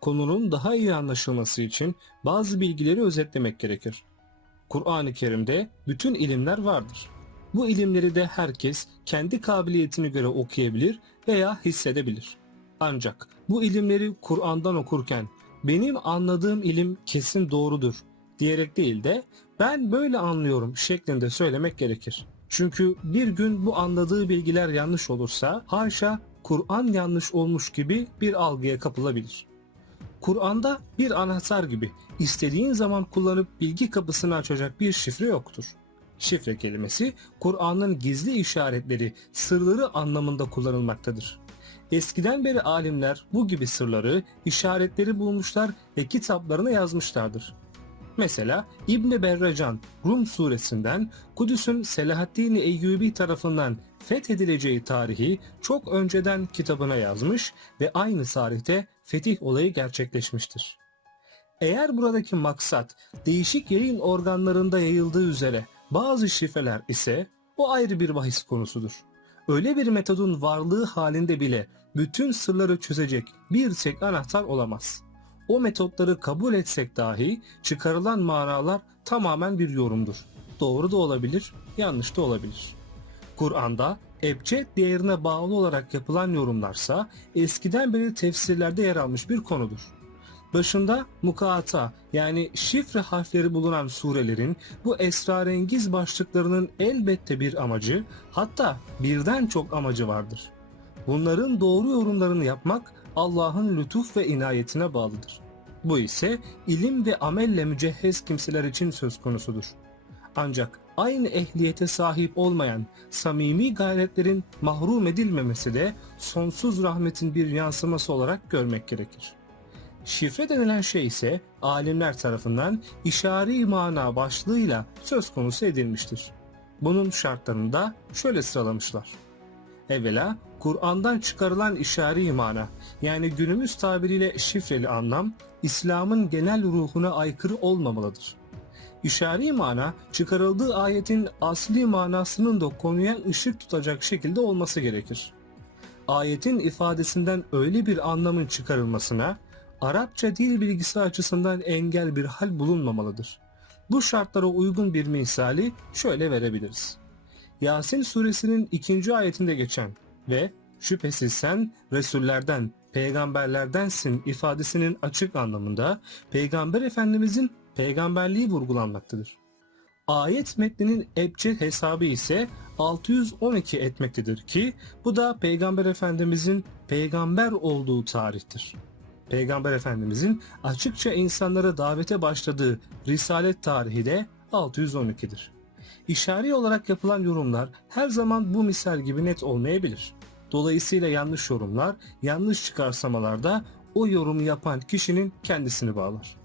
konunun daha iyi anlaşılması için bazı bilgileri özetlemek gerekir. Kur'an-ı Kerim'de bütün ilimler vardır. Bu ilimleri de herkes kendi kabiliyetine göre okuyabilir veya hissedebilir. Ancak bu ilimleri Kur'an'dan okurken benim anladığım ilim kesin doğrudur diyerek değil de ben böyle anlıyorum şeklinde söylemek gerekir. Çünkü bir gün bu anladığı bilgiler yanlış olursa haşa Kur'an yanlış olmuş gibi bir algıya kapılabilir. Kur'an'da bir anahtar gibi istediğin zaman kullanıp bilgi kapısını açacak bir şifre yoktur. Şifre kelimesi Kur'an'ın gizli işaretleri, sırları anlamında kullanılmaktadır. Eskiden beri alimler bu gibi sırları, işaretleri bulmuşlar ve kitaplarına yazmışlardır. Mesela İbn Berracan Rum suresinden Kudüs'ün Selahaddin Eyyubi tarafından fethedileceği tarihi çok önceden kitabına yazmış ve aynı tarihte fetih olayı gerçekleşmiştir. Eğer buradaki maksat değişik yayın organlarında yayıldığı üzere bazı şifreler ise o ayrı bir bahis konusudur. Öyle bir metodun varlığı halinde bile bütün sırları çözecek bir tek anahtar olamaz. O metotları kabul etsek dahi çıkarılan manalar tamamen bir yorumdur. Doğru da olabilir, yanlış da olabilir. Kur'an'da ebced değerine bağlı olarak yapılan yorumlarsa eskiden beri tefsirlerde yer almış bir konudur. Başında mukaata yani şifre harfleri bulunan surelerin bu esrarengiz başlıklarının elbette bir amacı hatta birden çok amacı vardır. Bunların doğru yorumlarını yapmak Allah'ın lütuf ve inayetine bağlıdır. Bu ise ilim ve amelle mücehhez kimseler için söz konusudur. Ancak aynı ehliyete sahip olmayan samimi gayretlerin mahrum edilmemesi de sonsuz rahmetin bir yansıması olarak görmek gerekir. Şifre denilen şey ise alimler tarafından işari mana başlığıyla söz konusu edilmiştir. Bunun şartlarını da şöyle sıralamışlar. Evvela Kur'an'dan çıkarılan işari mana yani günümüz tabiriyle şifreli anlam İslam'ın genel ruhuna aykırı olmamalıdır. İşari mana çıkarıldığı ayetin asli manasının da konuya ışık tutacak şekilde olması gerekir. Ayetin ifadesinden öyle bir anlamın çıkarılmasına Arapça dil bilgisi açısından engel bir hal bulunmamalıdır. Bu şartlara uygun bir misali şöyle verebiliriz. Yasin suresinin ikinci ayetinde geçen ve şüphesiz sen Resullerden, peygamberlerdensin ifadesinin açık anlamında Peygamber Efendimizin peygamberliği vurgulanmaktadır. Ayet metninin ebced hesabı ise 612 etmektedir ki bu da Peygamber Efendimizin peygamber olduğu tarihtir. Peygamber Efendimizin açıkça insanlara davete başladığı Risalet tarihi de 612'dir. İşari olarak yapılan yorumlar her zaman bu misal gibi net olmayabilir. Dolayısıyla yanlış yorumlar, yanlış çıkarsamalarda o yorumu yapan kişinin kendisini bağlar.